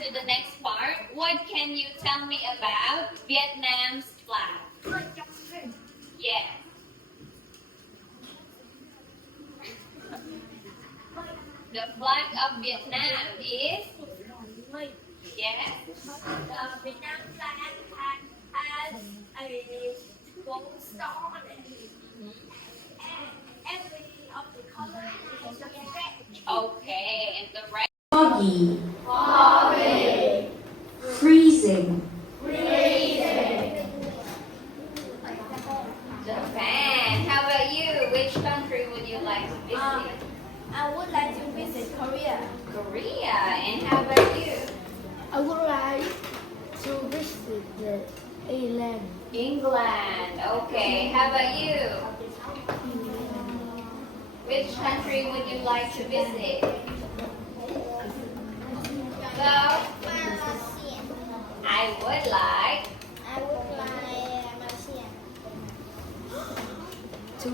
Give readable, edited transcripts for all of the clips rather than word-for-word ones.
to the next part. What can you tell me about Vietnam's flag? Yes. The flag of Vietnam is? Yes. The Vietnam flag has a gold star on it. And every of the colors is red. Okay, and the red? Foggy. Freezing. Japan. How about you? Which country would you like to visit? I would like to visit Korea. Korea. And how about you? I would like to visit the England. England. Okay. How about you? Which country would you like to visit? So, I would like To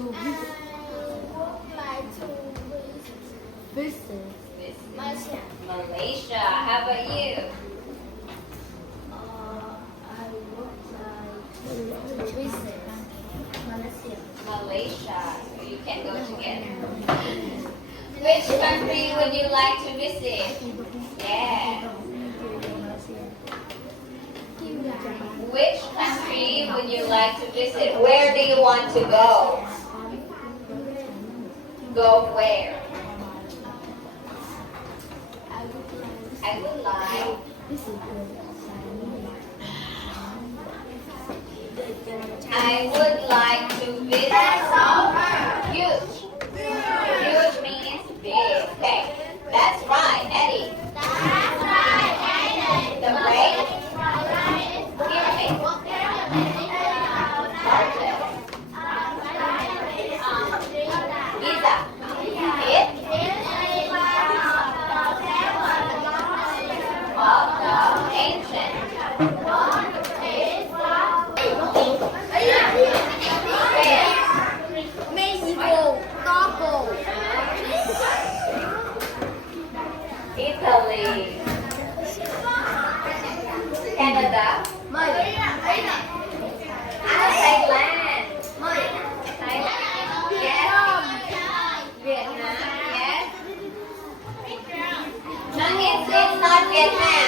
visit Malaysia. How about you? I would like to visit Malaysia. You can go together. Which country would you like to visit? Yeah. Which country would you like to visit? Where do you want to go? Go where? I would like I would like to visit huge. Huge means big. Okay. That's right, Eddie. The great. Giza. It. Of the ancient. Mexico, Togo, Italy. Canada. Thailand. Thailand. Yes. Vietnam. Yes. No, it's not Vietnam.